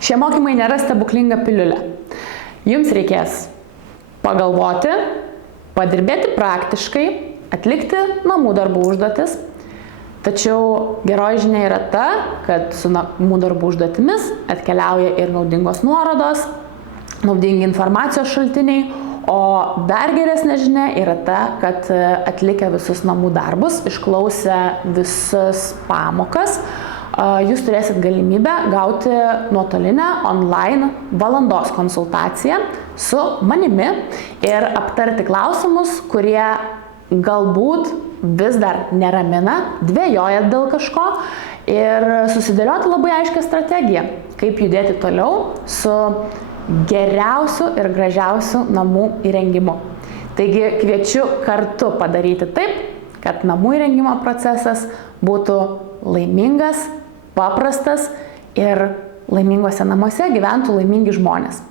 Šie mokymai nėra stebuklinga piliulė. Jums reikės pagalvoti, padirbėti praktiškai, atlikti namų darbų užduotis. Tačiau geroji žinia yra ta, kad su namų darbų užduotimis atkeliauja ir naudingos nuorodos, naudingi informacijos šaltiniai, o dar geresnė žinia yra ta, kad atlikę visus namų darbus, išklausę visas pamokas, jūs turėsit galimybę gauti nuotolinę online valandos konsultaciją su manimi ir aptarti klausimus, kurie galbūt vis dar neramina, dvejojat dėl kažko ir susidėlioti labai aiškią strategiją, kaip judėti toliau su geriausiu ir gražiausiu namų įrengimu. Taigi kviečiu kartu padaryti taip, kad namų įrengimo procesas būtų laimingas, paprastas ir laimingose namuose gyventų laimingi žmonės.